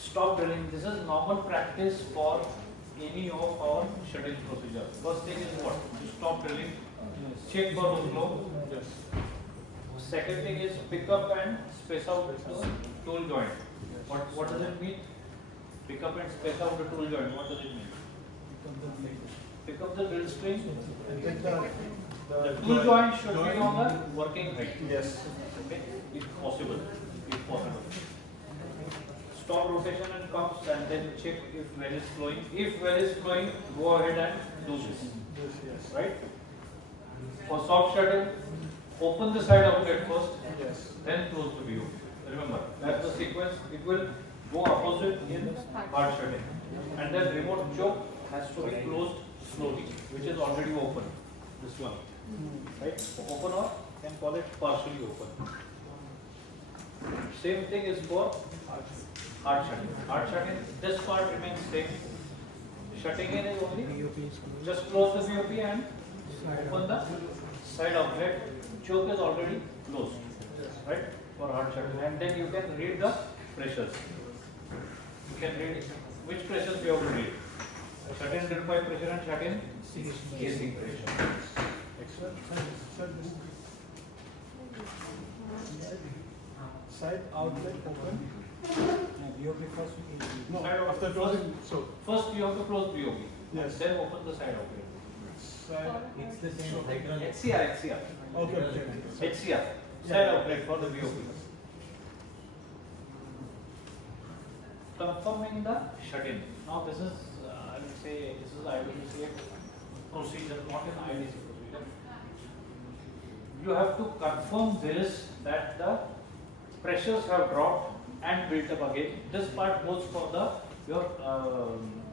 stop drilling. This is normal practice for any of our shuttle procedure. First thing is what? To stop drilling, check for the flow. Yes. Second thing is pick up and space out the tool joint. What does it mean? Pick up and space out the tool joint. What does it mean? Pick up the drill string. And get The tool joint should be on the working height. Yes. Okay, if possible. If possible. Stop rotation and comes and then check if well is flowing. If well is flowing, go ahead and do this. Yes. Right? For soft shuttle, open the side outlet first, Yes. then close the view. Remember, that's the sequence. It will go opposite in hard shuttle. And then remote choke has to be closed slowly, which is already open. This one. Right? Open or can call it partially open. Same thing is for hard shutting. Hard shutting, this part remains same. Shutting in is only just close the VOP and open the side outlet. Choke is already closed, right? For hard shutting, and then you can read the pressures. You can read which pressures you have to read. Shut-in drill pipe pressure and shut-in casing pressure. Side outlet open. BOP first. No, Side after outlet. closing. So First you have to close VOP. Yes. Then open the side outlet. side. It's the same hydraulic. HCR. Okay. Okay. HCR. Side outlet for the VOP. Confirming the shut-in. Now this is, I would say, this is IWCF procedure, not an IDC procedure. You have to confirm this, that the pressures have dropped and built up again. This part goes for the your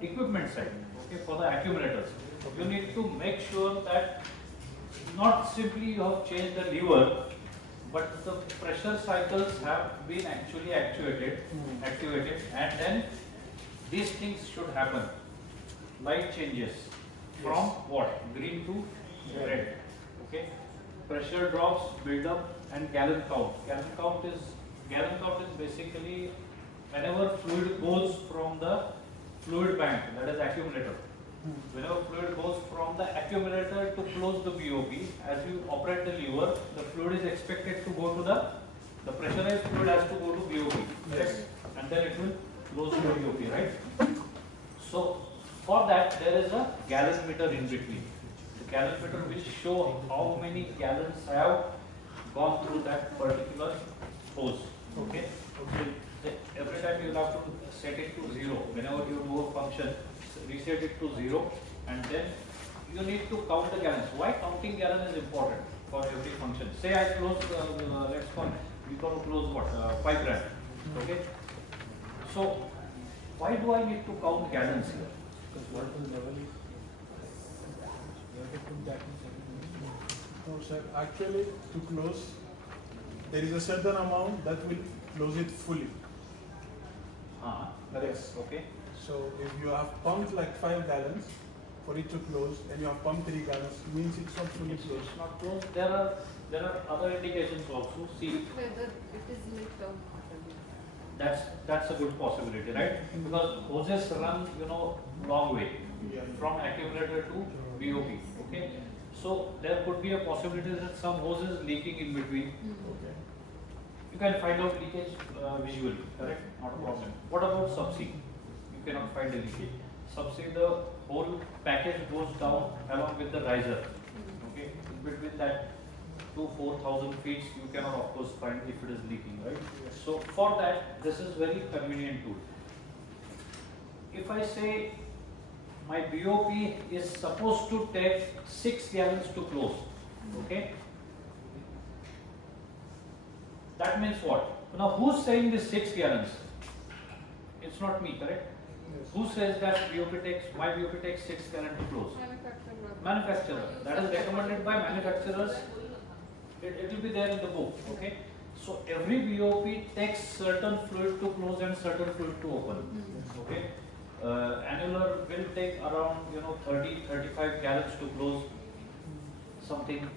equipment side, okay, for the accumulators. You need to make sure that not simply you have changed the lever, but the pressure cycles have been actually activated, and then these things should happen. Light changes from what? Green to red. Okay. Pressure drops, build up, and gallon count. Gallon count is basically whenever fluid goes from the fluid bank, that is accumulator. Whenever fluid goes from the accumulator to close the BOP, as you operate the lever, the fluid is expected to go to the pressurized fluid has to go to BOP. Yes. And then it will close the BOP, right? So for that there is a gallon meter in between. The gallon meter will show how many gallons have gone through that particular hose. Okay? Every time you have to set it to 0. Whenever you do a function, reset it to 0, and then you need to count the gallons. Why counting gallon is important for every function? Say I close, let's call, we going to close what? 5 grand. Okay? So, why do I need to count gallons here? Because what will level is. You have to put that in second. No, sir. Actually, to close, there is a certain amount that will close it fully. Yes. Okay. So if you have pumped like 5 gallons for it to close, and you have pumped 3 gallons, means it's not fully closed. It's not closed. There are other indications also. See, Whether it is lit or not. that's a good possibility, right? Because hoses run, long way Yeah. from accumulator to BOP. Okay. So there could be a possibility that some hose is leaking in between. Okay. You can find out leakage visually, correct? Not a problem. What about subsea? You cannot find a leakage. Subsea, the whole package goes down along with the riser. Okay, in between that 2,000-4,000 feet, you cannot of course find if it is leaking, right? Yes. So for that, this is very convenient tool. If I say my BOP is supposed to take 6 gallons to close, okay? That means what? Now who's saying this 6 gallons? It's not me, correct? Yes. Who says that my BOP takes 6 gallons to close? Manufacturer. Manufacturer. That is recommended by manufacturers. It will be there in the book, okay? So every BOP takes certain fluid to close and certain fluid to open, okay? Annular will take around 30-35 gallons to close, something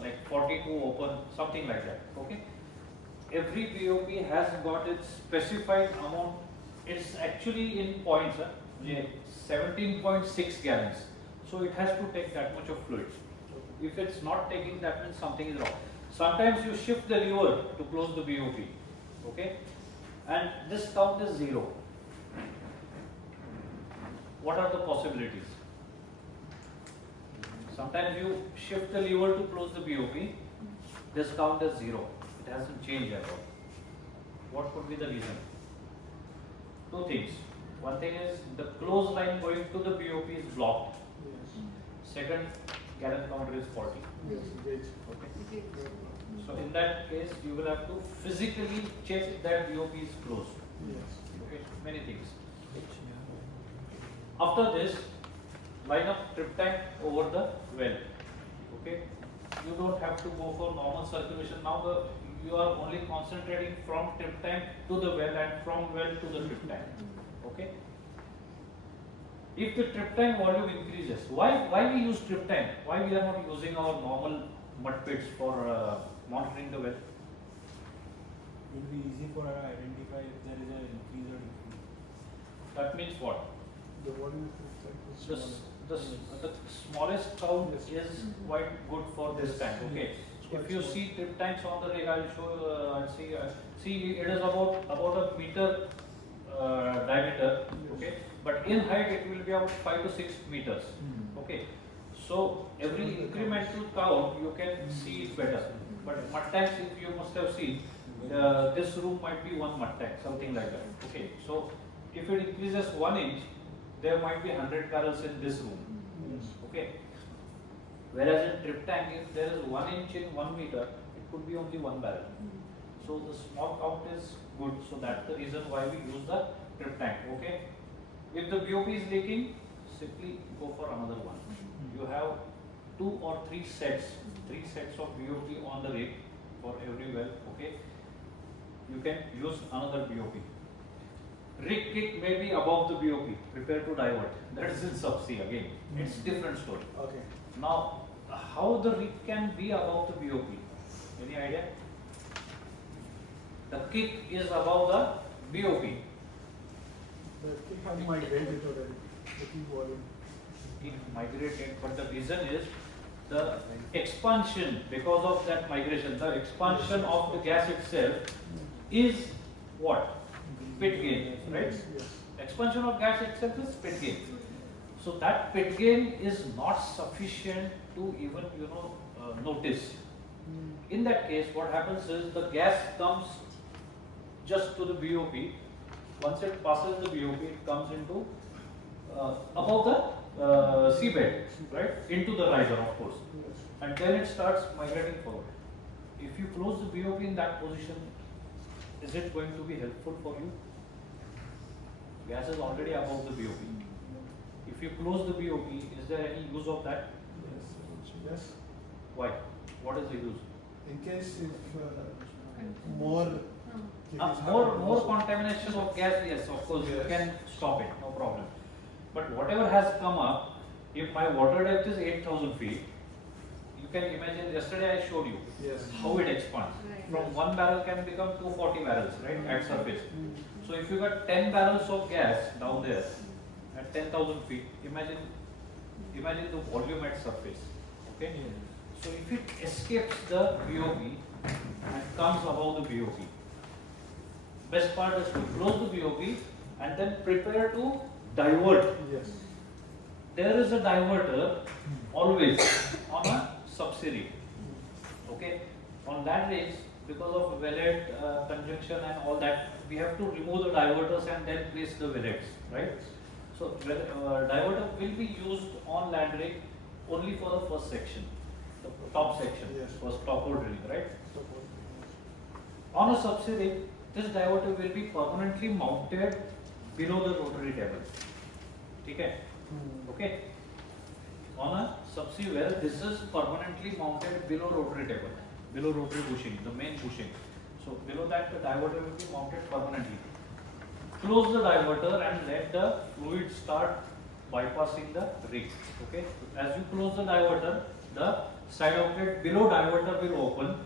like 40 to open, something like that, okay? Every BOP has got its specified amount it's actually in points, 17.6 gallons. So it has to take that much of fluid. If it's not taking, that means something is wrong. Sometimes you shift the lever to close the BOP, okay, and this count is 0. What are the possibilities? Sometimes you shift the lever to close the BOP, this count is 0. It hasn't changed at all. What could be the reason? Two things. One thing is the close line going to the BOP is blocked. Yes. Second, gallon counter is faulty. Yes. Great. Okay. So in that case, you will have to physically check that BOP is closed. Yes. Okay. Many things. After this, line up trip tank over the well. Okay. You don't have to go for normal circulation. Now you are only concentrating from trip tank to the well and from well to the trip tank. Okay. If the trip tank volume increases, why we use trip tank? Why we are not using our normal mud pits for monitoring the well? It will be easy for us to identify if there is an increase or decrease. That means what? The volume is The smallest count is quite good for this tank. Okay. If you see trip tanks on the rig, I'll show. I'll see. See, it is about a meter diameter. Okay. But in height, it will be about 5 to 6 meters. Okay. So every incremental count, you can see it better. But mud tanks, if you must have seen, this room might be one mud tank, something like that. Okay. So if it increases 1 inch, there might be 100 barrels in this room. Okay. Whereas in trip tank, if there is 1 inch in 1 meter, it could be only 1 barrel. So the small count is good. So that's the reason why we use the trip tank. Okay. If the BOP is leaking, simply go for another one. You have 2 or 3 sets, 3 sets of BOP on the rig for every well. Okay. You can use another BOP. Rig kick may be above the BOP. Prepare to divert. That is in subsea again. It's different story. Okay. Now, how the rig can be above the BOP? Any idea? The kick is above the BOP. The kick has migrated already. The kick volume. Kick migrated, but the reason is the expansion, because of that migration, the expansion of the gas itself is what? Pit gain, right? Yes. Expansion of gas itself is pit gain. So that pit gain is not sufficient to even notice. In that case, what happens is the gas comes just to the BOP. Once it passes the BOP, it comes into above the seabed, right? Into the riser, of course, Yes. and then it starts migrating forward. If you close the BOP in that position, is it going to be helpful for you? Gas is already above the BOP. If you close the BOP, is there any use of that? Yes. Why? What is the use? In case if more kick is More happening, contamination of gas, yes, of course, you Yes. can stop it, no problem. But whatever has come up, if my water depth is 8,000 feet, you can imagine, yesterday I showed you Yes. how it expands. Right. From 1 barrel can become 240 barrels, right, at surface. So if you got 10 barrels of gas down there at 10,000 feet, imagine the volume at surface, okay? So if it escapes the BOP and comes above the BOP, best part is to close the BOP and then prepare to divert. Yes. There is a diverter always on a subsea rig. Okay, on that rigs, because of wellhead conjunction and all that, we have to remove the diverters and then place the wellheads, right? So diverter will be used on land rig only for the first section, the top section, Yes. first top hole drilling, right? Support. On a subsea rig, this diverter will be permanently mounted below the rotary table. Okay? Okay? On a subsea well, this is permanently mounted below rotary table, below rotary bushing, the main bushing. So below that, the diverter will be mounted permanently. Close the diverter and let the fluid start bypassing the rig. Okay? As you close the diverter, the side outlet below diverter will open,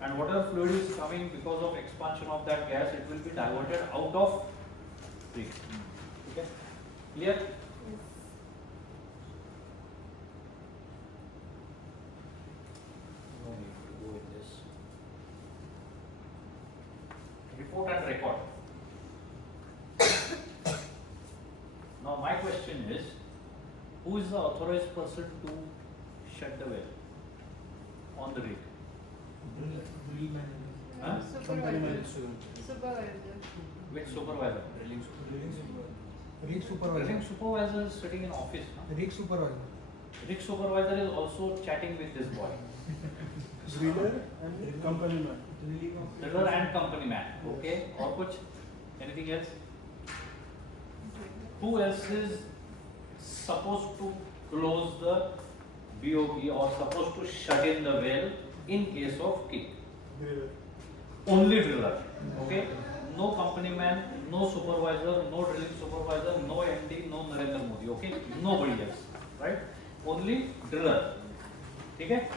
and whatever fluid is coming because of expansion of that gas, it will be diverted out of free. Okay, clear? Yes. No need to go with this. Report and record. Now my question is, who is the authorized person to shut the well on the rig? Drill manager. Huh? Supervisor. Supervisor. Which supervisor? Rig supervisor. Rig supervisor is sitting in office. No? Rig supervisor. Rig supervisor is also chatting with this boy. Driller and company man. Driller and company man. Okay. Or kuch? Anything else? Who else is supposed to close the BOP or supposed to shut in the well in case of kick? Driller. Only driller. Okay. No company man, no supervisor, no drilling supervisor, no MD, no Narendra Modi. Okay. Nobody else. Right? Only driller. Okay.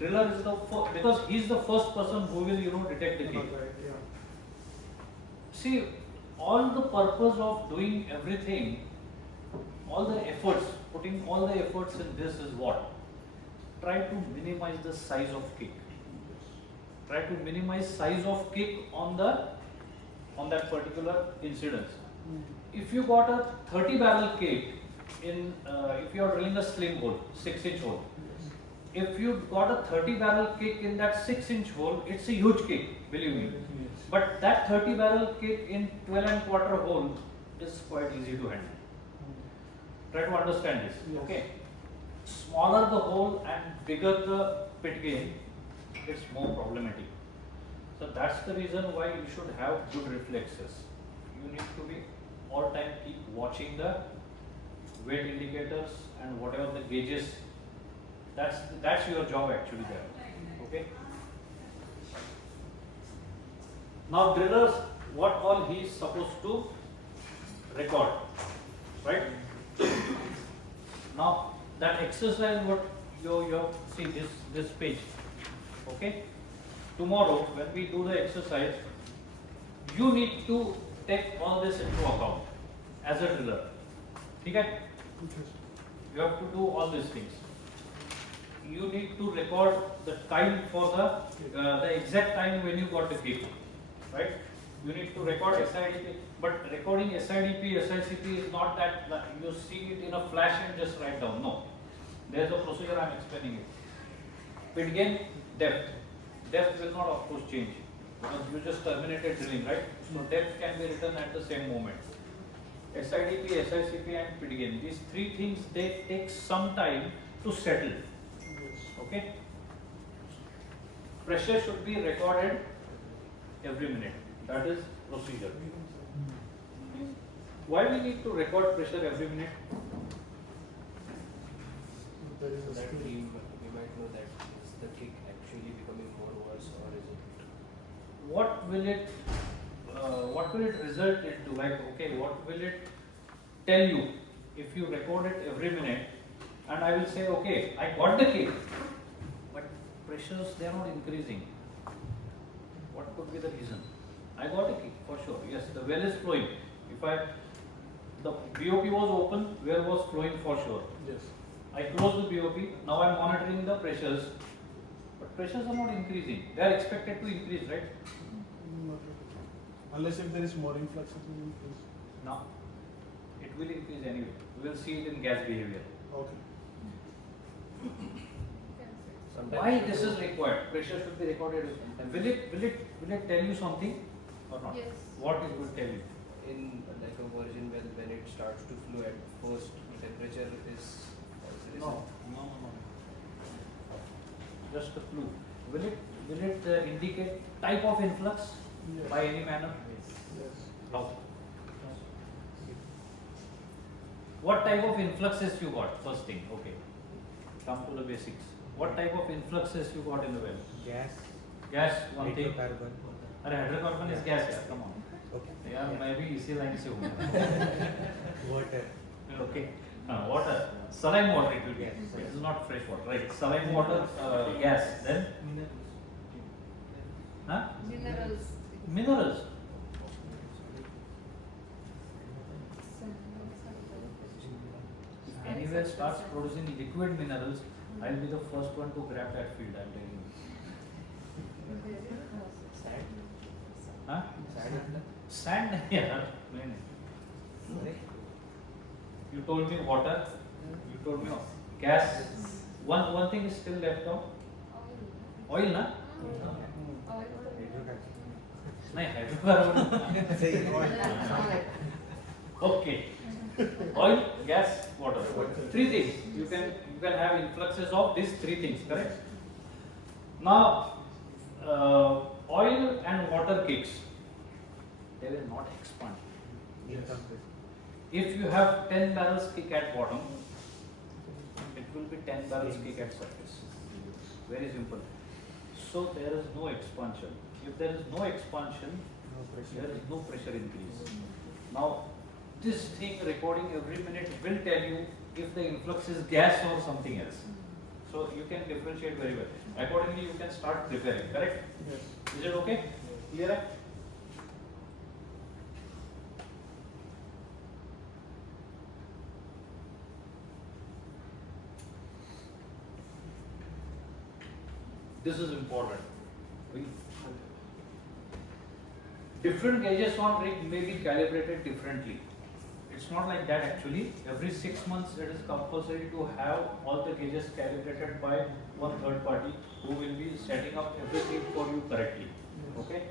Driller is the first, because he is the first person who will detect the kick. Right, yeah. See, all the purpose of doing everything, all the efforts, putting all the efforts in this is what? Try to minimize the size of kick. Try to minimize size of kick on that particular incidence. If you got a 30 barrel kick in, if you are drilling a slim hole, 6-inch hole, if you got a 30 barrel kick in that 6-inch hole, it's a huge kick, believe me. But that 30 barrel kick in 12¼ hole is quite easy to handle. Try to understand this. Yes. Okay. Smaller the hole and bigger the pit gain, it's more problematic. So that's the reason why you should have good reflexes. You need to be all time keep watching the weight indicators and whatever the gauges. That's your job actually there. Okay. Now drillers, what all he is supposed to record, right? Now that exercise, what you see this page, okay? Tomorrow when we do the exercise, you need to take all this into account as a driller. Okay? You have to do all these things. You need to record the time for the exact time when you got the kick, right? You need to record SIDP, but recording SIDP, SICP is not that you see it in a flash and just write down. No, there's a procedure I am explaining it. Pit gain, depth. Depth will not of course change because you just terminated drilling, right? So depth can be written at the same moment. SIDP, SICP and pit gain. These three things, they take some time to settle. Okay? Pressure should be recorded every minute. That is procedure. Why we need to record pressure every minute? There is a That skill. we might know that is the kick actually becoming more worse, or is it? What will it result into? Like, okay, what will it tell you if you record it every minute? And I will say, okay, I got the kick, but pressures, they are not increasing. What could be the reason? I got a kick for sure. Yes, the well is flowing. The BOP was open, well was flowing for sure. Yes. I closed the BOP. Now I am monitoring the pressures, but pressures are not increasing. They are expected to increase, right? Not really. Unless if there is more influx, it will increase. No, it will increase anyway. We will see it in gas behavior. Okay. Sometimes Why this is required? Pressure should be recorded. Will it tell you something or not? Yes. What it will tell you? in like a virgin well, when it starts to flow at first, temperature is No. Just a clue. Will it indicate type of influx Yes. by any manner? Yes. How? What type of influxes you got? First thing, okay. Come to the basics. What type of influxes you got in the well? Gas. Gas, one thing. Hydrocarbon. अरे hydrocarbon is gas यार, come on. Okay. यार मैं भी इसी line से हूँ. Water. Okay. Water. Saline water it will be. Yes. It is not fresh water, right? Saline water, gas. Then? Huh? Minerals. Minerals. well starts producing liquid minerals, I'll be the first one to grab that field, I'm telling you. Sand. Huh? Sand is the. Sand, yeah. You told me water, you told me gas. One thing is still left out. Oil, na? नहीं hydrocarbon. Okay. Oil, gas, water. Three things. You can have influxes of these three things, correct? Now, oil and water cakes, they will not expand. If you have 10 barrels kick at bottom, it will be 10 barrels kick at surface. Very simple. So there is no expansion. If there is no expansion, there is no pressure increase. Now, this thing recording every minute will tell you if the influx is gas or something else. So you can differentiate very well. Accordingly, you can start preparing, correct? Yes. Is it okay? Clear? This is important. Different gauges on rig may be calibrated differently. It's not like that actually. Every 6 months it is compulsory to have all the gauges calibrated by one third party who will be setting up everything for you correctly. Okay?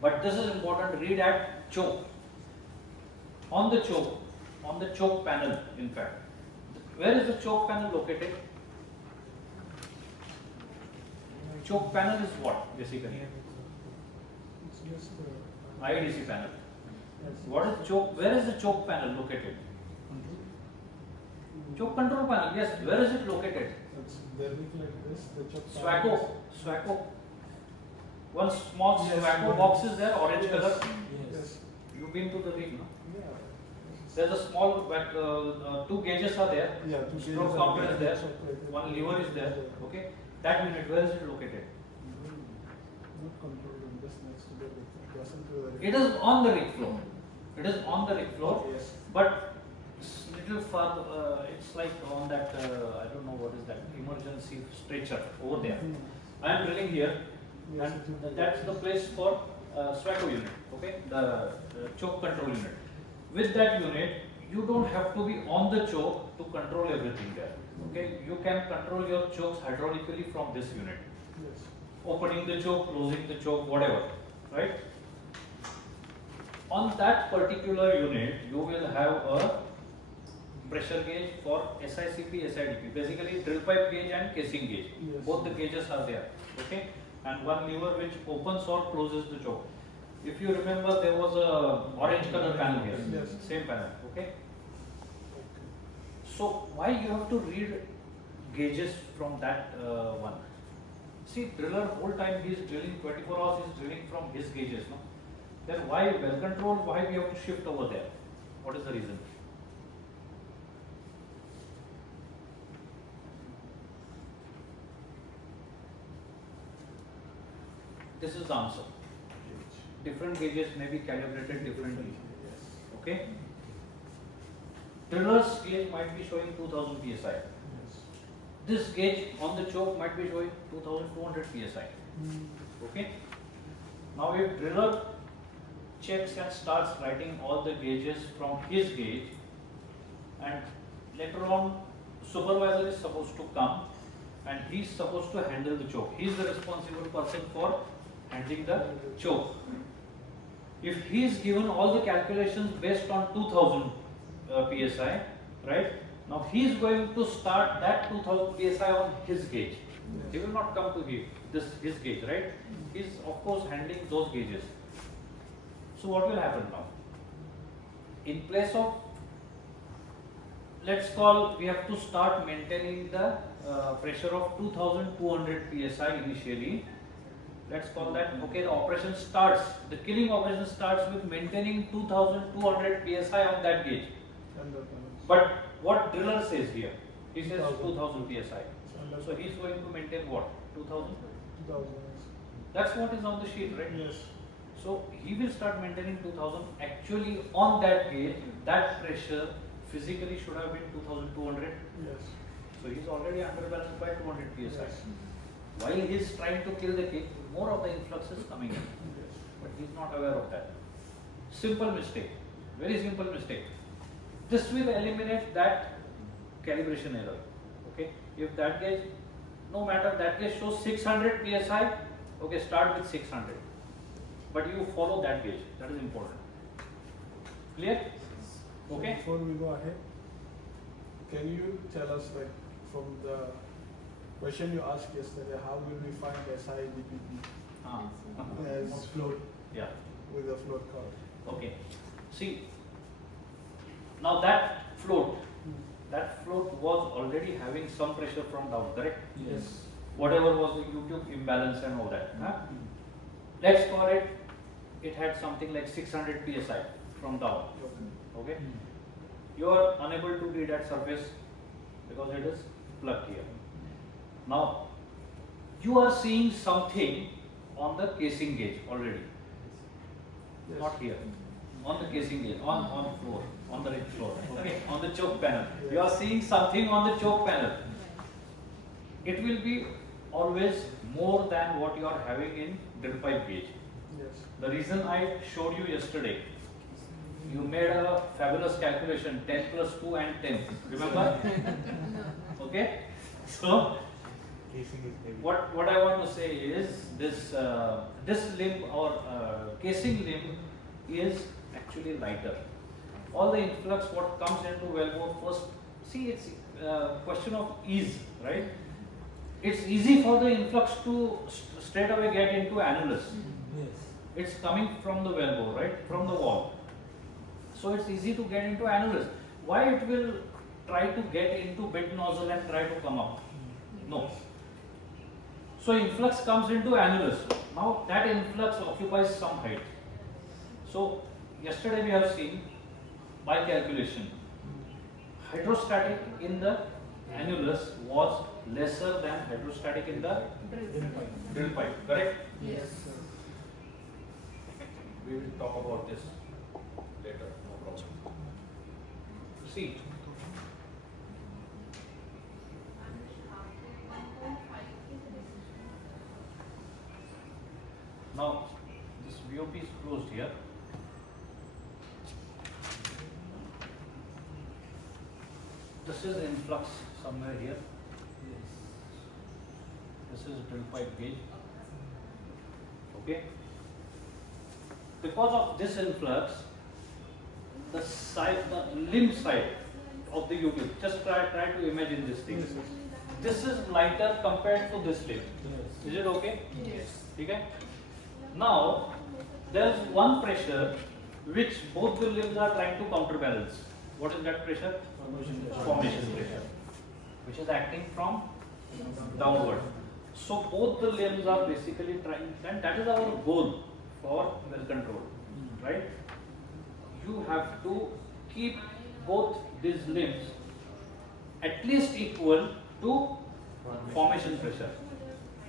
But this is important. Read at choke. On the choke panel, in fact. Where is the choke panel located? Choke panel is what basically? It's just IDC panel. yes. What is choke? Where is the choke panel located? Choke control panel. Yes. Where is it located? It's there look like this. The choke Swaco. One small Yes. Swaco box is there, orange Yes. color. Yes. You've been to the rig, no? Yeah. There's a small, two gauges are there. Yeah. Two Stroke gauges counter are is there. separated. One lever is there. Okay. That unit, where is it located? Not controlled room, just next to the rig. It wasn't to the It is on the rig floor. It is on the rig floor. Yes. But it's little far, it's like on that, I don't know what is that, emergency stretcher over there. I am drilling here, Yes, and it will be that's the yes. place for Swaco unit, okay, the choke control unit. With that unit, you don't have to be on the choke to control everything there, okay. You can control your chokes hydraulically from this unit, Yes. opening the choke, closing the choke, whatever, right? On that particular unit, you will have a pressure gauge for SICP, SIDP, basically drill pipe gauge and casing gauge. Yes. Both the gauges are there, okay? And one lever which opens or closes the choke. If you remember, there was a orange color panel here, Yes. same panel, okay? Okay. So why you have to read gauges from that one? See, driller whole time he is drilling 24 hours, he is drilling from his gauges, no? Then why well controlled? Why we have to shift over there? What is the reason? This is the answer. Different gauges may be calibrated differently. Yes. Okay? Driller's gauge might be showing 2000 psi. Yes. This gauge on the choke might be showing 2200 psi. Okay? Now if driller checks and starts writing all the gauges from his gauge, and later on supervisor is supposed to come and he is supposed to handle the choke. He is the responsible person for handling the choke. If he is given all the calculations based on 2000 psi, right? Now he is going to start that 2000 psi on his gauge. He will not come to his gauge, right? He is of course handling those gauges. So what will happen now? In place of, let's call, we have to start maintaining the pressure of 2200 psi initially. Let's call that, okay, the operation starts, the killing operation starts with maintaining 2200 psi on that gauge. But what driller says here? He says 2000 psi. So he is going to maintain what? 2000? 2000. That's what is on the sheet, right? Yes. So he will start maintaining 2000. Actually, on that gauge, that pressure physically should have been 2200. Yes. So he's already underbalanced by 200 psi. Yes. While he's trying to kill the cake, more of the influx is coming in. Yes. But he's not aware of that. Simple mistake, very simple mistake. This will eliminate that calibration error. Okay, if that gauge, no matter that gauge shows 600 psi, okay, start with 600. But you follow that gauge, that is important. Clear? So Okay. before we go ahead, can you tell us, like, from the question you asked yesterday, how will we find SI-DPP Ah. as float Yeah. with a float curve? Okay. See, now that float was already having some pressure from down, correct? Yes. Whatever was the YouTube imbalance and all that. Huh? Let's call it, it had something like 600 psi from down. Okay? You are unable to read that surface because it is plugged here. Now, you are seeing something on the casing gauge already. Yes. Not here. On the casing gauge, on floor, on the ridge floor, okay, on the choke panel. You are seeing something on the choke panel. It will be always more than what you are having in drill pipe gauge. Yes. The reason I showed you yesterday, you made a fabulous calculation, 10 plus 2 and 10. Remember? Okay? So, Casing is heavy. what I want to say is this this limb or casing limb is actually lighter. All the influx what comes into wellbore first, see it's question of ease, right? It's easy for the influx to straight away get into annulus. Yes. It's coming from the wellbore, right? From the wall. So it's easy to get into annulus. Why it will try to get into bed nozzle and try to come up? No. So influx comes into annulus. Now that influx occupies some height. So yesterday we have seen by calculation, hydrostatic in the annulus was lesser than hydrostatic in the drill pipe, correct? Yes. We will talk about this later, no problem. See, now this VOP is closed here. This is influx somewhere here. This is drill pipe gauge. Okay. Because of this influx, the side, the limb side of the UV, just try to imagine this thing. This is lighter compared to this limb. Yes. Is it okay? Yes. Okay. Now, there is one pressure which both the limbs are trying to counterbalance. What is that pressure? Formation pressure, which is acting from downward. So both the limbs are basically trying, and that is our goal for well control, right? You have to keep both these limbs at least equal to formation pressure.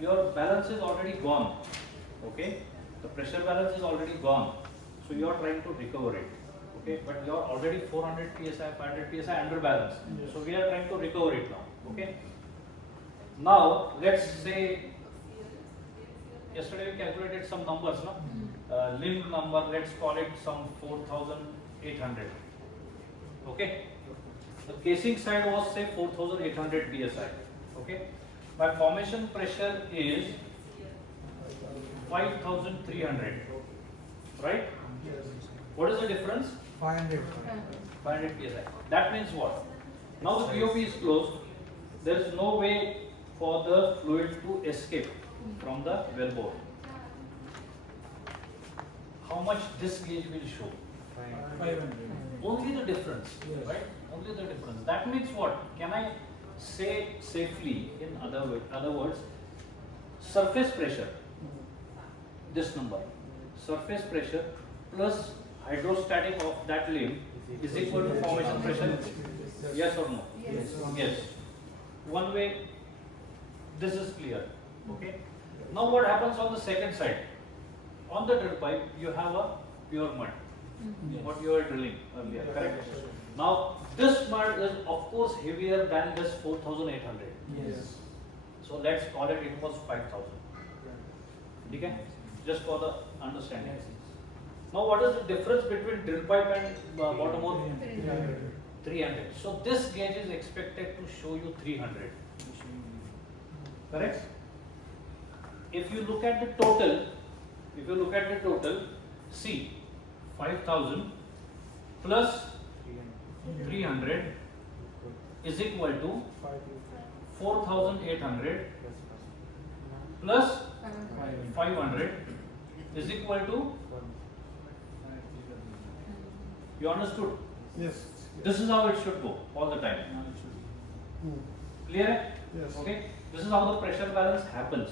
Your balance is already gone, okay? The pressure balance is already gone, so you are trying to recover it, okay? But you are already 400 psi, 500 psi under balance, so we are trying to recover it now, okay? Now, let's say, yesterday we calculated some numbers, no? Limb number, let's call it some 4,800. Okay? The casing side was say 4,800 psi. Okay? My formation pressure is 5,300. Right? Yes. What is the difference? 500. 500 psi. That means what? Now the POP is closed. There is no way for the fluid to escape from the wellbore. How much this gauge will show? 500. Only the difference, Yes. right? Only the difference. That means what? Can I say safely, in other words, surface pressure, this number, surface pressure plus hydrostatic of that limb is equal to formation pressure? Yes or no? Yes. Yes. One way, this is clear. Okay. Now what happens on the second side? On the drill pipe, you have a pure mud. what you were drilling earlier, Yeah, correct? yes, sir. Now this mud is of course heavier than this 4,800. Yes. So let's call it was 5,000. Okay? Just for the understanding. Now what is the difference between drill pipe and bottom hole? 300. So this gauge is expected to show you 300. Correct? If you look at the total, see 5,000 plus 300 is equal to 4,800 plus 500 is equal to, you understood? Yes. This is how it should go all the time. Hmm. Clear? Yes. Okay? This is how the pressure balance happens.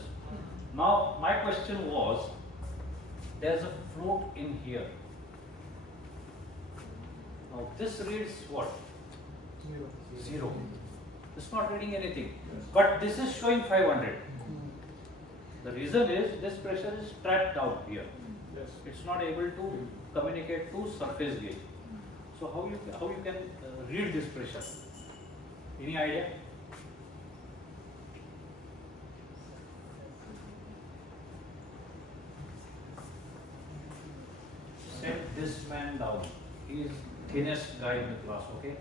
Now my question was, there's a float in here. Now this reads what? 0. It's not reading anything. Yes. But this is showing 500. Hmm. The reason is this pressure is trapped down here. Yes. It's not able to communicate to surface gauge. So how you can read this pressure? Any idea? Send this man down. He is thinnest guy in the class. Okay.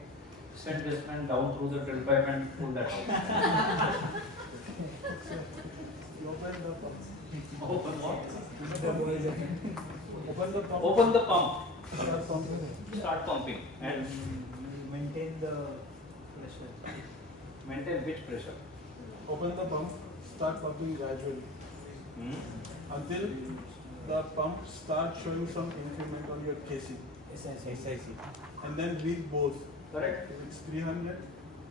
Send this man down through the drill pipe and pull that out. You open the pump. Open what? Open the pump. Open the pump. Start pumping. Start pumping and Maintain the pressure. maintain which pressure? Open the pump. Start pumping gradually until the pump starts showing some increment on your casing, SIC. and then read both. Correct. If it's 300,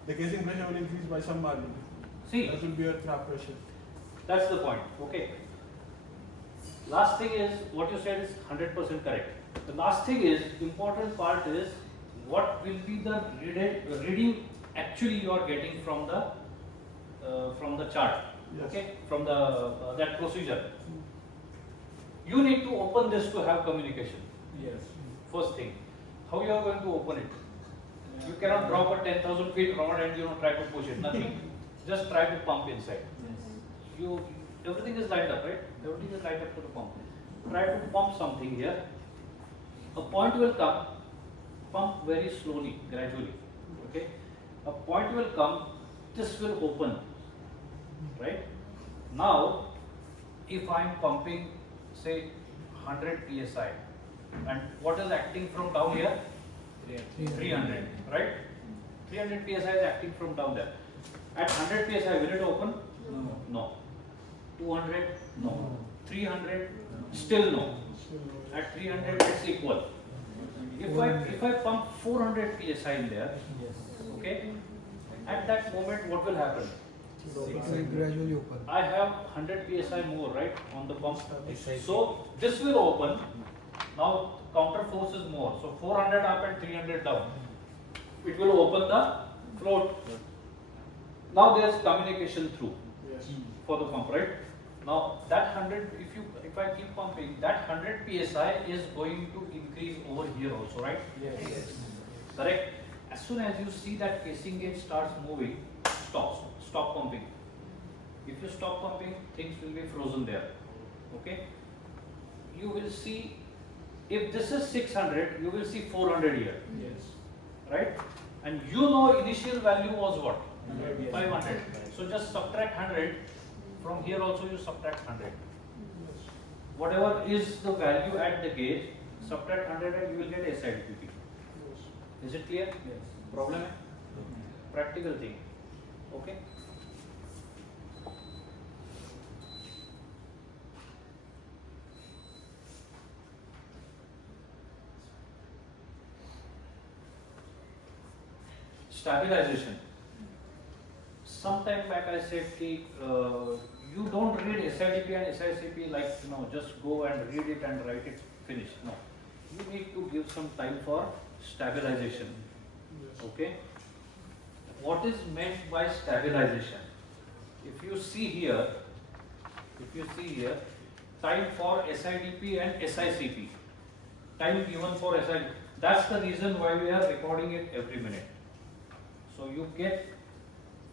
the casing pressure will increase by some margin. See, That will be your trap pressure. that's the point. Okay. Last thing is, what you said is 100% correct. The last thing is, important part is, what will be the reading actually you are getting from the chart. Yes. Okay, from the that procedure. You need to open this to have communication. Yes. First thing, how you are going to open it? You cannot drop a 10,000 feet rod and try to push it. Nothing. Just try to pump inside. Everything is lined up, right? Everything is lined up to the pump. Try to pump something here. A point will come. Pump very slowly, gradually. Okay. A point will come. This will open. Right. Now, if I am pumping, say 100 psi, and what is acting from down here? 300, right? 300 psi is acting from down there. At 100 psi, will it open? No. 200? No. 300? Still no. At 300, it's equal. If I pump 400 psi in there, okay, at that moment, what will happen? It will gradually open. I have 100 psi more, right, on the pump. So this will open. Now counter force is more. So 400 up and 300 down. It will open the float. Now there is communication through Yes. for the pump, right? Now that 100, if I keep pumping, that 100 psi is going to increase over here also, right? Yes. Correct. As soon as you see that casing gauge starts moving, stop pumping. If you stop pumping, things will be frozen there. Okay. You will see, if this is 600, you will see 400 here, Yes. right? And you know initial value was what? 100, 500. So just subtract 100. From here also you subtract 100. Whatever is the value at the gauge, subtract 100 and you will get SIDPP. Is it clear? Yes. Problem hai? Practical thing. Okay. Stabilization. Sometime back I said you don't read SIDP and SICP like just go and read it and write it, finish. No. You need to give some time for stabilization. Okay. What is meant by stabilization? If you see here, time for SIDP and SICP. time given for SI. That's the reason why we are recording it every minute. So you get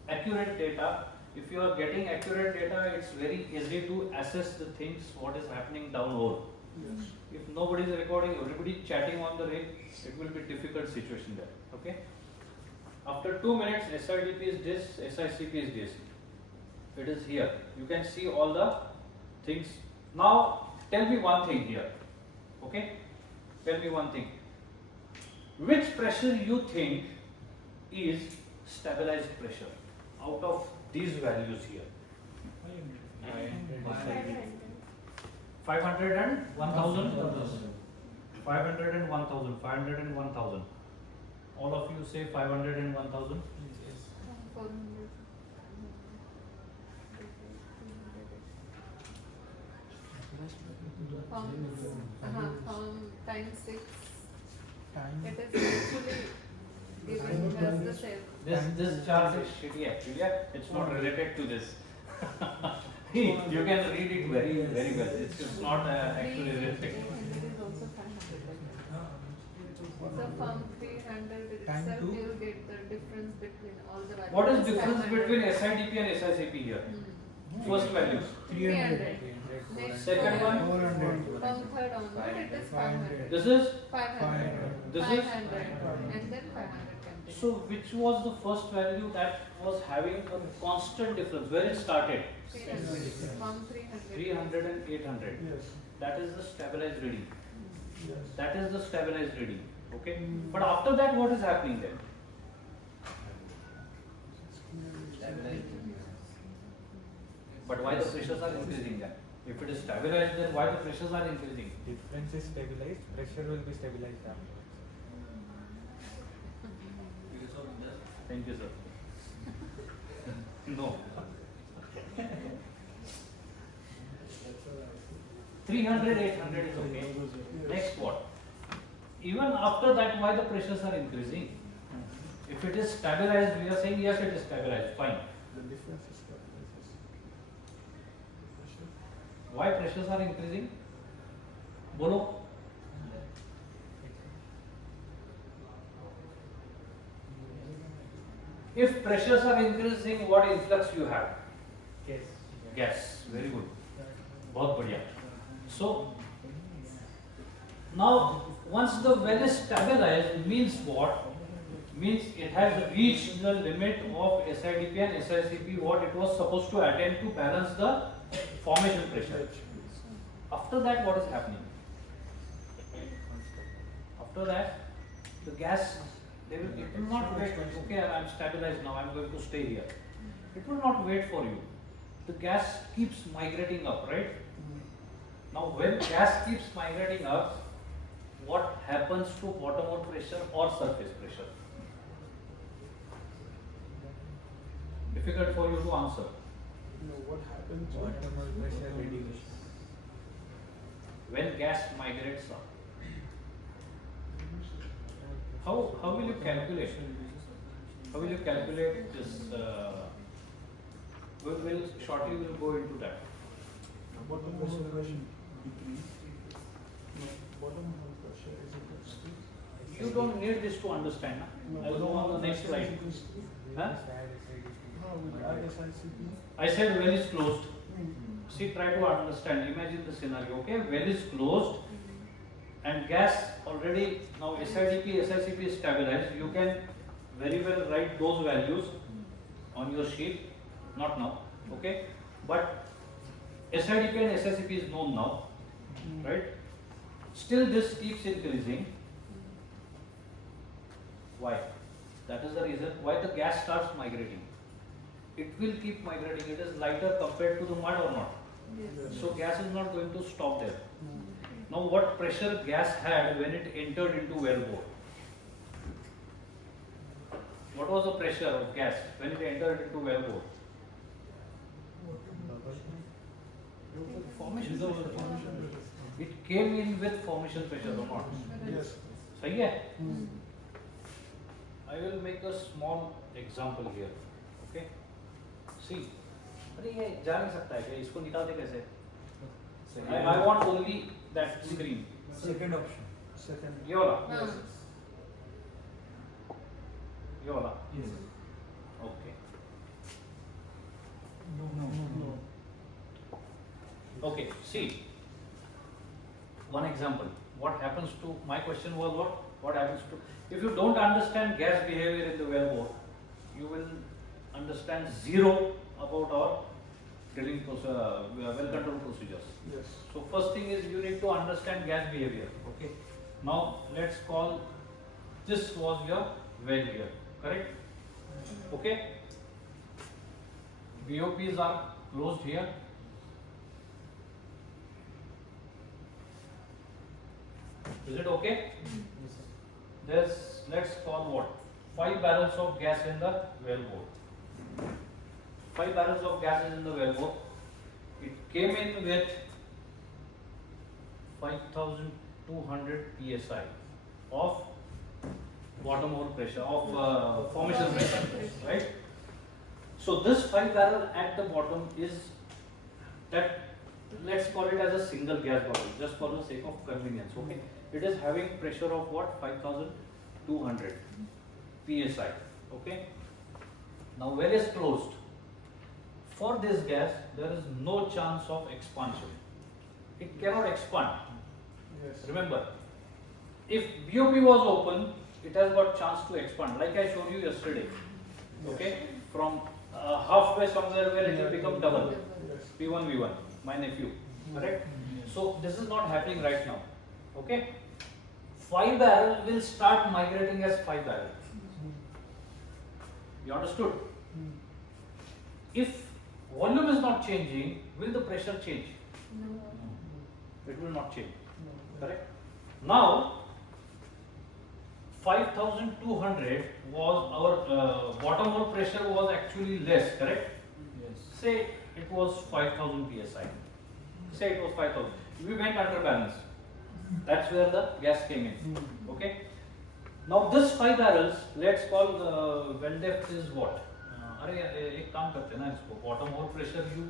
accurate data. If you are getting accurate data, it's very easy to assess the things, what is happening download. Yes. If nobody is recording, everybody chatting on the rig, it will be difficult situation there. Okay. After 2 minutes, SIDP is this, SICP is this. It is here. You can see all the things. Now, tell me one thing here. Okay. Tell me one thing. Which pressure you think is stabilized pressure out of these values here? 500 and 1000. 500 and 1000. 500 and 1000. All of you say 500 and 1000. 400. From times 6, it is actually giving us the same. This chart is shitty actually. Yeah? It's not related to this. You can read it very well. It's not actually related. 300 is also 500. So from 300 Time itself, to- you will get the difference between all the values. What is difference 500. between SIDP and SICP here? First values. 300. Next Second one? 400. From third onward, it is 500. This is 500. This is 500. And then 500 can so which was the first value that was having a constant difference where it started? 300. From 300. 300 and 800. Yes. That is the stabilized reading. Yes. That is the stabilized reading. Okay. But after that, what is happening then? But why the pressures are increasing then? If it is stabilized, then why the pressures are increasing? Difference is stabilized, pressure will be stabilized afterwards. Thank you, sir. No. 300, 800 is okay. Next what? Even after that, why the pressures are increasing? If it is stabilized, we are saying yes, it is stabilized, fine. The difference is stabilizes. Why pressures are increasing? Bolo. If pressures are increasing, what influx you have? Yes. Gas. Very good. बहुत बढ़िया. So now once the well is stabilized means what? Means it has reached the limit of SIDP and SICP what it was supposed to attain to balance the formation pressure. After that, what is happening? After that, the gas, it will not wait. Okay, I am stabilized now. I am going to stay here. It will not wait for you. The gas keeps migrating up, right? Now, when gas keeps migrating up, what happens to bottom pressure or surface pressure? Difficult for you to answer. You know what happens? Bottom pressure reduces. When gas migrates up, how will you calculate? How will you calculate this? We'll shortly we'll go into that. Bottom pressure decrease. No, bottom pressure is equals to. You don't need this to understand. No, I'll go on the next pressure is slide. equals to. Huh? No, with ISICP. I said well is closed. See, try to understand. Imagine the scenario. Okay, well is closed, and gas already now SIDP, SICP is stabilized. You can very well write those values on your sheet. Not now. Okay, but SIDP and SICP is known now, right? Still, this keeps increasing. Why? That is the reason why the gas starts migrating. It will keep migrating. It is lighter compared to the mud or not. Yes. So gas is not going to stop there. Now what pressure gas had when it entered into wellbore? What was the pressure of gas when it entered into wellbore? Formation pressure. It came in with formation pressure or not? Yes. सही है? I will make a small example here. Okay? See. अरे ये जा नहीं सकता है क्या? इसको निकालते कैसे? I want only that screen. Second option. second. ये वाला, हाँ. ये वाला. Yes. Okay. No. Okay. See. One example. What happens to my question was what? What happens to if you don't understand gas behavior in the wellbore, you will understand zero about our drilling well control procedures. Yes. So first thing is you need to understand gas behavior. Okay. Now let's call this was your well here, correct? Okay. BOPs are closed here. Is it okay? Yes, sir. There's let's call what? 5 barrels of gas in the wellbore. 5 barrels of gas is in the wellbore. It came in with 5,200 psi of bottom hole pressure of formation pressure, right? So this 5 barrel at the bottom is that, let's call it as a single gas bottle just for the sake of convenience. Okay, it is having pressure of what? 5,200 psi. Okay, now well is closed. For this gas there is no chance of expansion. It cannot expand. Yes. Remember, if BOP was open, it has got chance to expand, like I showed you yesterday. Okay, from halfway somewhere where it will become double. Yes. P1 V1, my nephew, correct? So this is not happening right now. Okay, 5 barrel will start migrating as 5 barrel. You understood? If volume is not changing, will the pressure change? No. It will not change. Correct? Now 5,200 was our bottom hole pressure was actually less, correct? Yes. Say it was 5,000 psi. Say it was 5,000. We went under balance. That's where the gas came in. Okay. Now this 5 barrels, let's call the well depth is what? अरे एक काम करते हैं ना इसको. Bottom hole pressure you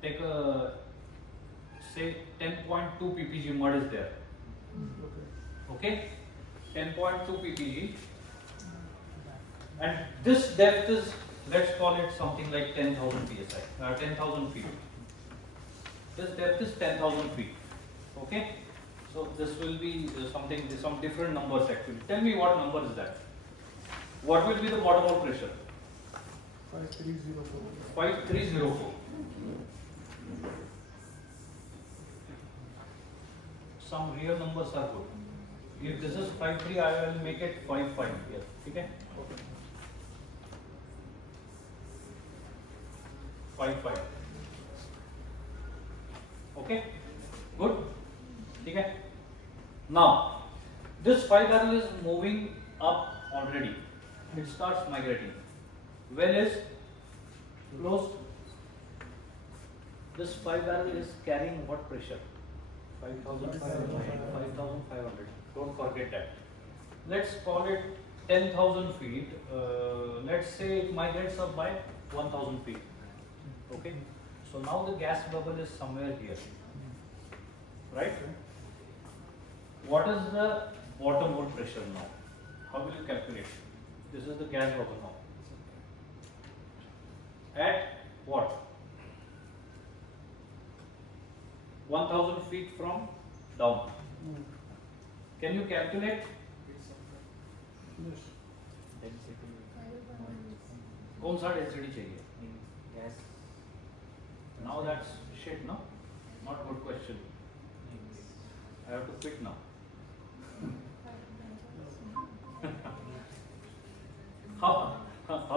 take a say 10.2 ppg mud is there. Okay. 10.2 ppg. And this depth is, let's call it something like 10,000 psi, 10,000 feet. This depth is 10,000 feet. Okay. So this will be something, some different numbers actually. Tell me what number is that? What will be the bottom hole pressure? 5304. 5304. Some real numbers are good. If this is 53, I will make it 55 here. Okay? Okay. 55. Okay? Good? Okay? Now, this 5 barrel is moving up already. It starts migrating. Well is closed. This 5 barrel is carrying what pressure? 5,500. Don't forget that. Let's call it 10,000 feet. Let's say it migrates up by 1,000 feet. Okay. So now the gas bubble is somewhere here. Right? What is the bottom hole pressure now? How will you calculate? This is the gas bubble now. At what? 1,000 feet from down. Can you calculate? Yes. कौन सा density चाहिए? Yes. Now that's shit, no? Not good question. I have to quit now. How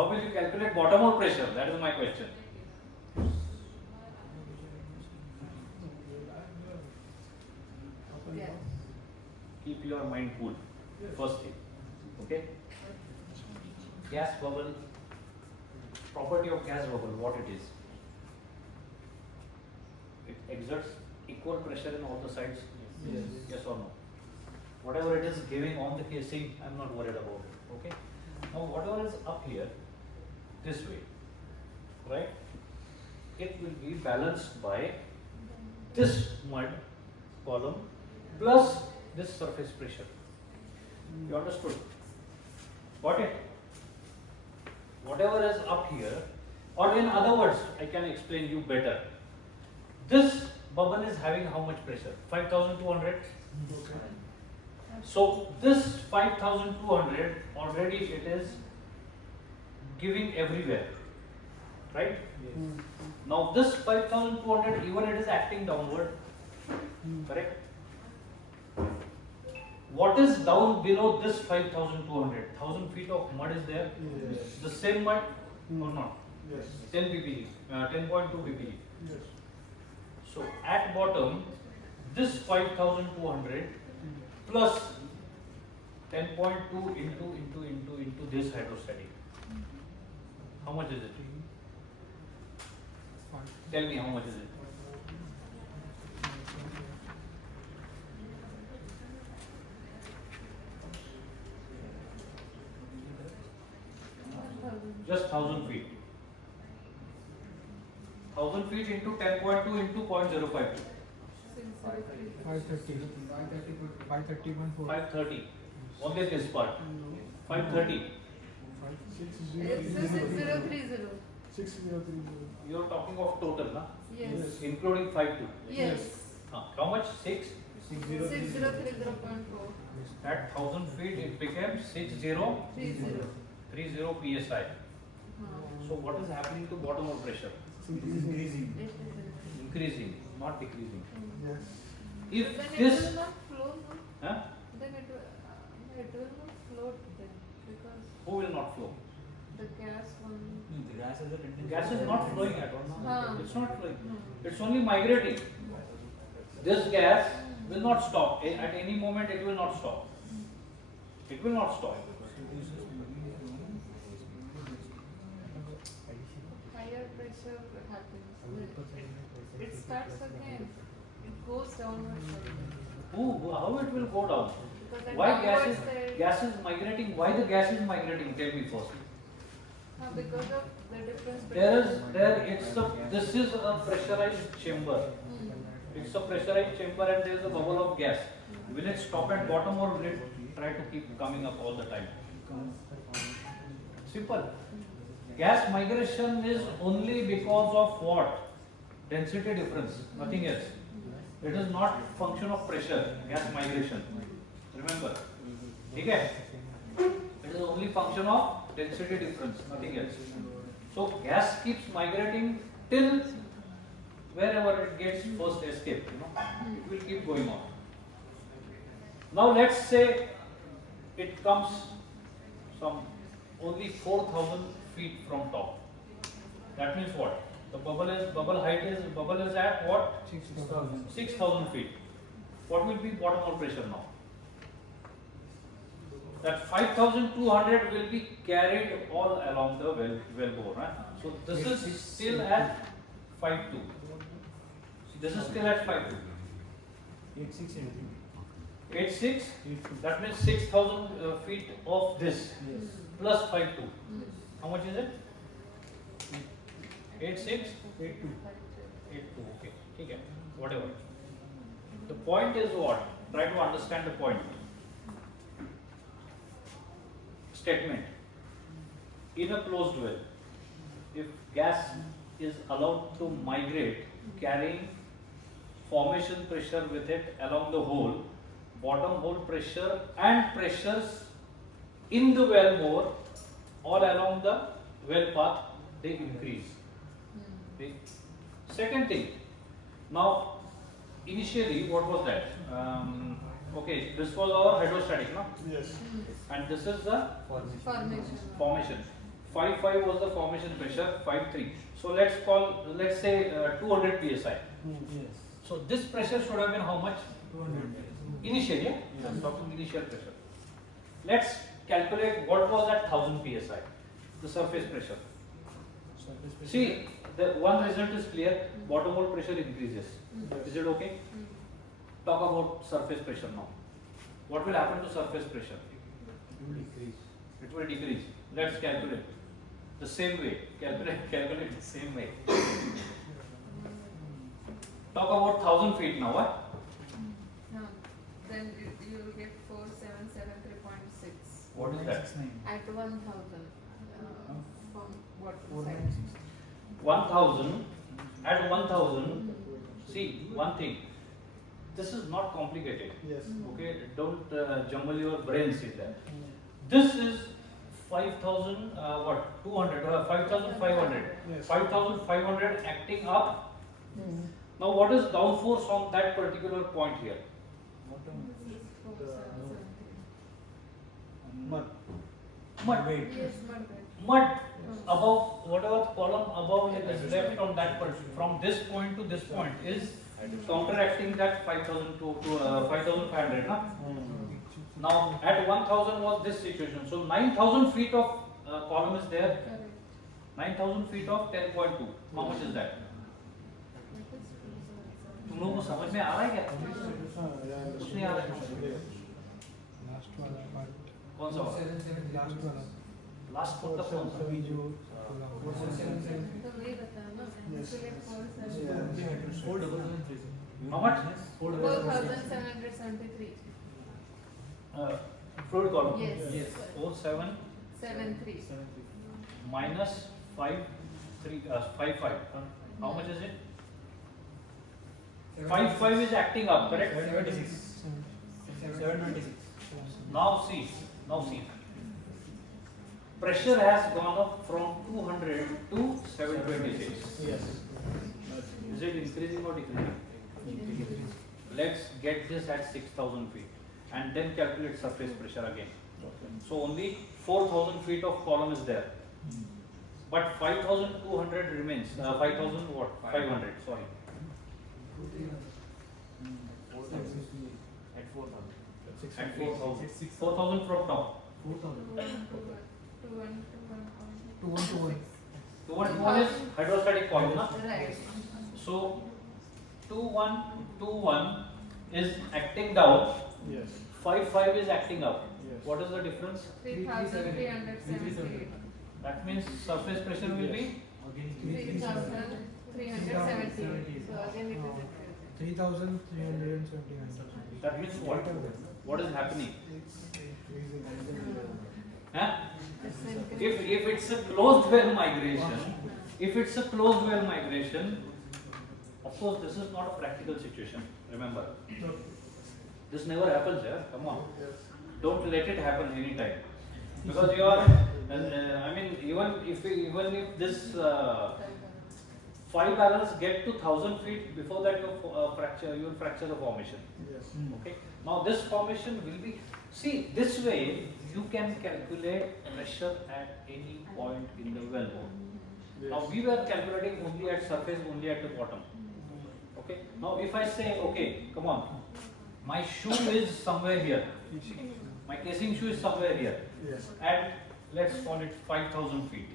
will you calculate bottom hole pressure? That is my question. Yes. Keep your mind cool. First thing. Okay? Gas bubble. Property of gas bubble, what it is? It exerts equal pressure in all the sides. Yes. Yes or no? Whatever it is giving on the casing, I'm not worried about it. Okay? Now whatever is up here, this way, right? It will be balanced by this mud column plus this surface pressure. You understood? Got it? Whatever is up here, or in other words, I can explain you better. This bubble is having how much pressure? 5,200. So this 5,200 already it is giving everywhere, right? Now this 5,200 even it is acting downward, correct? What is down below this 5,200? 1,000 feet of mud is there. Yes. The same mud or not? Yes. 10 ppg, 10.2 ppg. Yes. So at bottom, this 5,200 plus 10.2 into this hydrostatic. How much is it? Tell me how much is it? Just 1,000 feet. 1,000 feet into 10.2 into 0.052. 530. 530.4. 530. Only this part. 530. It's a 6030. 6030. You are talking of total, na? Yes. Including 5.2. Yes. How much? 6? 6030.4. At 1,000 feet it became 6030 psi. So what is happening to bottom of pressure? Increasing. Increasing, not decreasing. Yes. If Then it this, will not flow, no? huh? Then it will not float then because Who will not flow? the gas one. The gas has a tendency. Gas is not flowing at all. Huh. It's not flowing. No. It's only migrating. This gas will not stop. At any moment it will not stop. It will not stop. Higher pressure happens. It starts again. It goes downwards again. How it will go down? Because the Why downward side- gas is migrating? Why the gas is migrating? Tell me first. Because of the difference This is a pressurized chamber. It's a pressurized chamber and there is a bubble of gas. Will it stop at bottom or will it try to keep coming up all the time? Simple. Gas migration is only because of what? Density difference, nothing else. It is not function of pressure, gas migration. Remember. Okay? It is only function of density difference, nothing else. So gas keeps migrating till wherever it gets first escape, it will keep going on. Now let's say it comes some only 4,000 feet from top. That means what? The bubble is at what? 6,000. 6,000 feet. What will be bottom of pressure now? That 5,200 will be carried all along the well bore. Right? So this is still at 5.2. This is still at 5.2. 86 anything. 8.6. That means 6,000 feet of this Yes. plus 5.2. How much is it? 8.6. 82. 8.2. Okay. Okay. Whatever. The point is what? Try to understand the point. Statement. In a closed well, if gas is allowed to migrate carrying formation pressure with it along the hole, bottom hole pressure and pressures in the well bore all along the well path, they increase. Okay. Second thing, now initially what was that? Okay, this was our hydrostatic, no? Yes. And this is the Formation. formation. 5.5 was the formation pressure, 5.3. So let's say 200 psi. Yes. So this pressure should have been how much? 200. Initially, yeah? I'm talking initial pressure. Let's calculate what was at 1000 psi, the surface pressure. Surface pressure. See, the one result is clear, bottom hole pressure increases. Is it okay? Talk about surface pressure now. What will happen to surface pressure? It will decrease. It will decrease. Let's calculate. The same way. Calculate the same way. Talk about 1000 feet now. What? Then you What is that? 4969. At 1000. From what side? 4969. 1000, at 1000, see one thing, this is not complicated, Yes. okay, don't jumble your brains in that. This is 5000, what, 200, 5500, Yes. 5500 acting up. Now what is downforce on that particular point here? Mud. Mud. Yes, mud bed. Mud above, whatever column above is left on that from this point to this point is counteracting that 5000 to 5500. Na? Now at 1000 was this situation. So 9000 feet of column is there. Correct. 9000 feet of 10.2. How much is that? तुम लोगों को समझ में आ रहा है क्या? हाँ, yeah, कुछ नहीं आ रहा है। Last वाला part. कौन सा वाला? Last वाला. लास्ट मतलब कौन सा? अभी जो तो वही बताया ना, Yes. select for Yeah. search. How much? 4773. Fluid column. Yes. 47 73. minus 55. How much is it? 55 is acting up, correct? 76. 726. Now see. Pressure has gone up from 200 to 726. Yes. Is it increasing or decreasing? Let's get this at 6000 feet and then calculate surface pressure again. So only 4000 feet of column is there. But 5200 remains. 5000 what? 500, sorry. At 4000. At 4000. 4000 from top. 2121. 2121 is hydrostatic column, na? Right. So 2121 is acting down, Yes. 55 is acting up. Yes. What is the difference? 3378. That means surface pressure will be 3378. So again it is increasing. 3,379. that means what? What is happening? Huh? It's increasing. If it's a closed well migration, of course this is not a practical situation. Remember, this never happens here. Come on, don't let it happen anytime. Because you are, I mean, even if this 5 barrels get to 1000 feet, before that you will fracture the formation. Yes. Okay. Now this formation will be, see, this way you can calculate pressure at any point in the wellbore. Now we were calculating only at surface, only at the bottom. Okay. Now if I say, okay, come on, my shoe is somewhere here. My casing shoe is somewhere here. Yes. At, let's call it 5000 feet.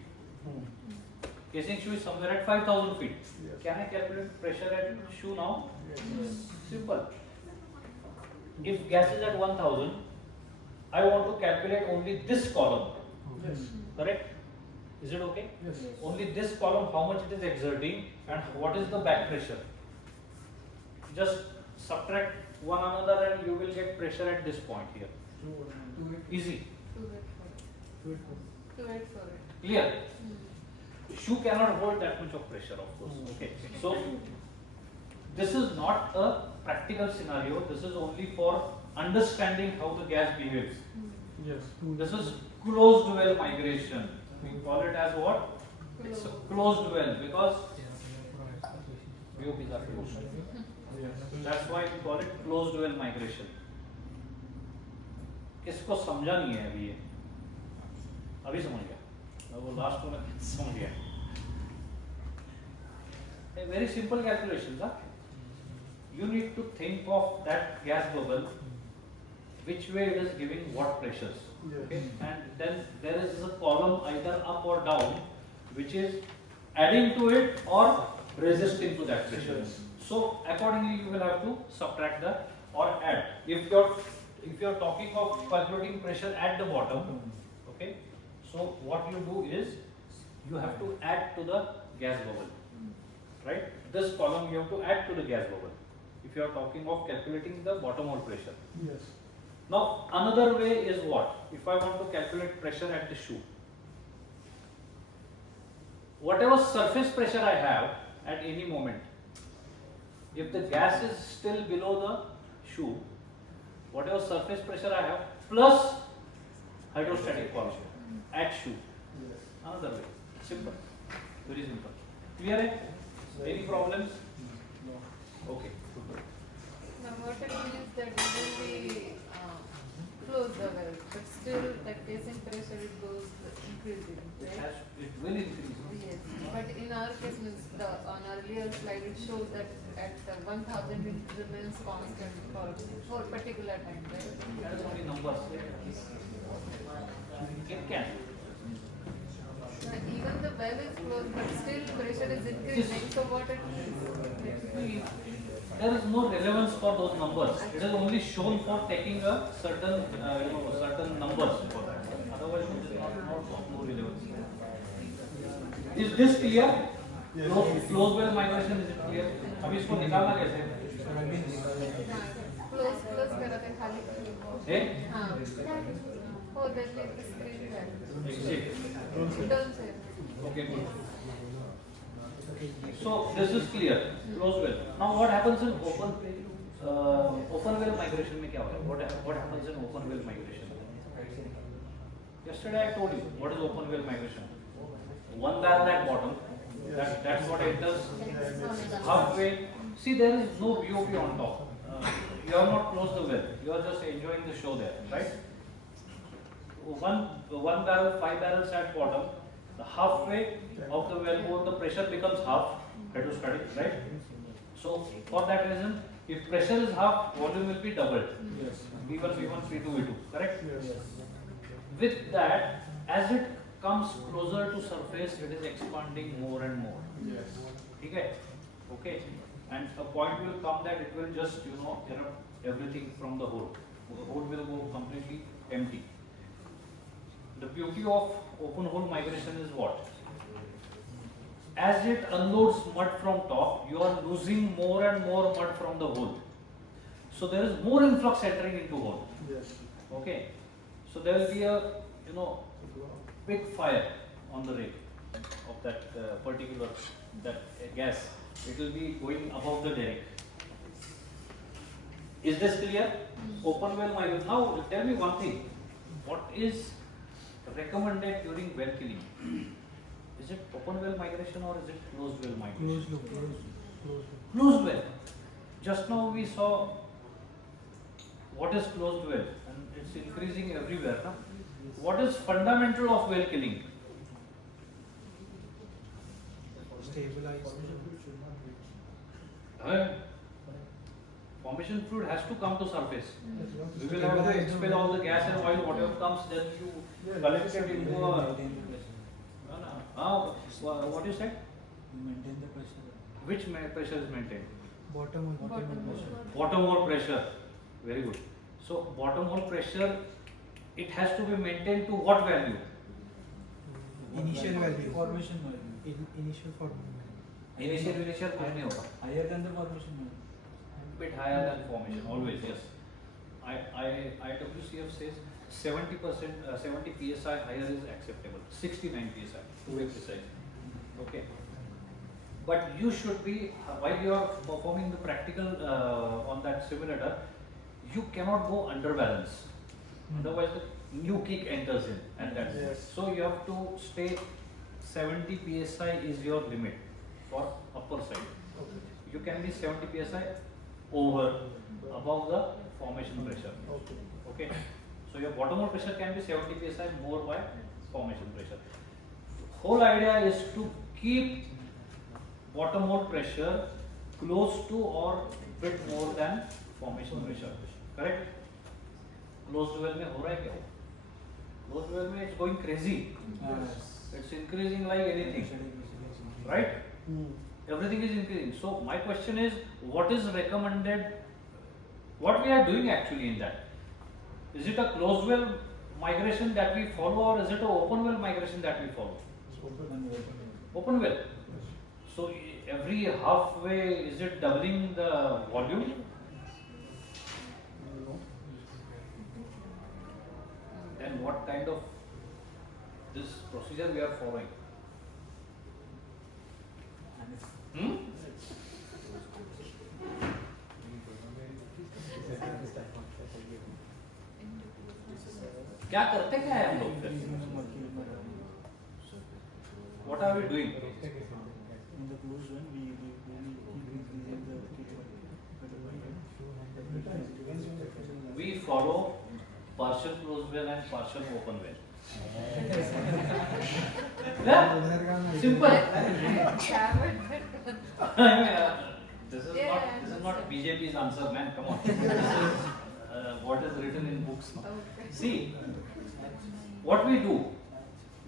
Casing shoe is somewhere at 5000 feet. Yes. Can I calculate pressure at shoe now? Yes. Simple. If gas is at 1000, I want to calculate only this column. Yes. Correct? Is it okay? Yes. Only this column, how much it is exerting and what is the back pressure. Just subtract one another and you will get pressure at this point here. Easy. 284. Clear? Shoe cannot hold that much of pressure, of course. Okay. So this is not a practical scenario. This is only for understanding how the gas behaves. Yes. This is closed well migration. We call it as what? It's a closed well because VOPs are closed. Yes. That's why we call it closed well migration. किसको समझा नहीं है अभी ये? अभी समझ गया? वो लास्ट में समझ गया? A very simple calculation, huh? You need to think of that gas bubble, which way it is giving what pressures. Yes. Okay? And then there is a column either up or down, which is adding to it or resisting to that pressure. Yes. So accordingly, you will have to subtract the or add. If you're talking of calculating pressure at the bottom, okay. So what you do is you have to add to the gas bubble, right? This column you have to add to the gas bubble. If you are talking of calculating the bottom hole pressure, Yes. Now another way is what? If I want to calculate pressure at the shoe, whatever surface pressure I have at any moment, if the gas is still below the shoe, whatever surface pressure I have plus hydrostatic column at shoe. Another way. Simple. Very simple. Clear? Any problems? No. Okay. Now what it means that even we close the valve, but still the casing pressure it goes increasing, right? It will increase. Yes, but in our case, means on earlier slide it shows that at 1000 it remains constant for particular time, right? That is only numbers. It can. Even the valve is closed, but still pressure is increasing. So what it means? There is no relevance for those numbers. It is only shown for taking a certain, certain numbers for that. Otherwise, it is not no relevance. Is this clear? Yes. Close well migration, is it clear? अब इसको निकालना कैसे? Close करा था खाली. है? हाँ. Oh, then it is screen है. Exit. Don't say. Okay, good. So this is clear. Close well. Now what happens in open well migration में क्या होता है? What happens in open well migration? Yesterday I told you what is open well migration. One barrel at bottom. That's what enters halfway. See, there is no BOP on top. You have not closed the well. You are just enjoying the show there, right? One barrel, 5 barrels at bottom. The halfway of the well bore, the pressure becomes half hydrostatic, right? So for that reason, if pressure is half, volume will be doubled. Yes. V1, V1, V2, V2, correct? Yes. With that, as it comes closer to surface, it is expanding more and more. Yes. Okay? Okay. And a point will come that it will just, erupt everything from the hole. The hole will go completely empty. The beauty of open hole migration is what? As it unloads mud from top, you are losing more and more mud from the hole. So there is more influx entering into hole. Yes. Okay. So there will be a, big fire on the rake of that particular gas. It will be going above the derrick. Is this clear? Open well migration. Now tell me one thing. What is recommended during well killing? Is it open well migration or is it closed well migration? Closed well. Just now we saw what is closed well and it's increasing everywhere. No? What is fundamental of well killing? Stabilize. Formation fluid has to come to surface. We will have to expel all the gas and oil, whatever comes, then you collect it into a. What you said? Maintain the pressure. Which pressure is maintained? Bottom pressure. Bottom hole pressure. Very good. So bottom hole pressure, it has to be maintained to what value? Initial value. Formation value. Initial formation. Initial कुछ नहीं होगा. Higher than the formation value. Bit higher than formation, always, yes. IWCF says 70%, 70 psi higher is acceptable. 69 psi, to be precise. Okay. But you should be, while you are performing the practical on that simulator, you cannot go under balance. Otherwise, the new kick enters in, and that's it. Yes. So you have to stay 70 psi is your limit for upper side. Okay. You can be 70 psi over above the formation pressure. Okay. Okay. So your bottom hole pressure can be 70 psi more by formation pressure. Whole idea is to keep bottom hole pressure close to or bit more than formation pressure. Correct? Closed well में हो रहा है क्या? Closed well में it's going crazy. It's increasing like anything. Right? Everything is increasing. So my question is, what is recommended? What we are doing actually in that? Is it a closed well migration that we follow, or is it an open well migration that we follow? Open well. So every halfway, is it doubling the volume? then what kind of this procedure we are following? Hmm? क्या करते क्या है हम लोग फिर? What are we doing? In the closed one, we keep increasing the We follow partial closed well and partial open well. Yeah? Simple. This is not BJP's answer, man. Come on. This is what is written in books. No? See, what we do,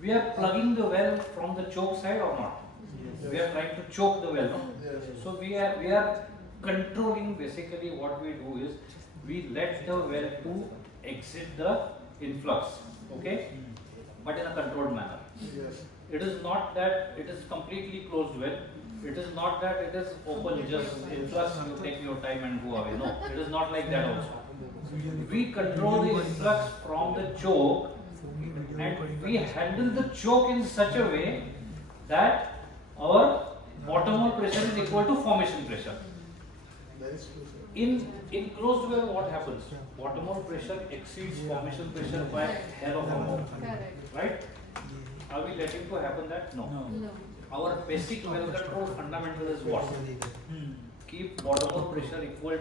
we are plugging the well from the choke side or not? We are trying to choke the well. No? So we are controlling. Basically, what we do is we let the well to exit the influx. Okay, but in a controlled manner. Yes. It is not that it is completely closed well. It is not that it is open, just influx, you take your time and go away. No, it is not like that also. We control the influx from the choke and we handle the choke in such a way that our bottom hole pressure is equal to formation pressure. That is true, sir. In closed well, what happens? Bottom hole pressure exceeds formation pressure by hair of a mouth. Correct. Right? Are we letting to happen that? No. No. Our basic well control fundamental is what? Keep bottom hole pressure equal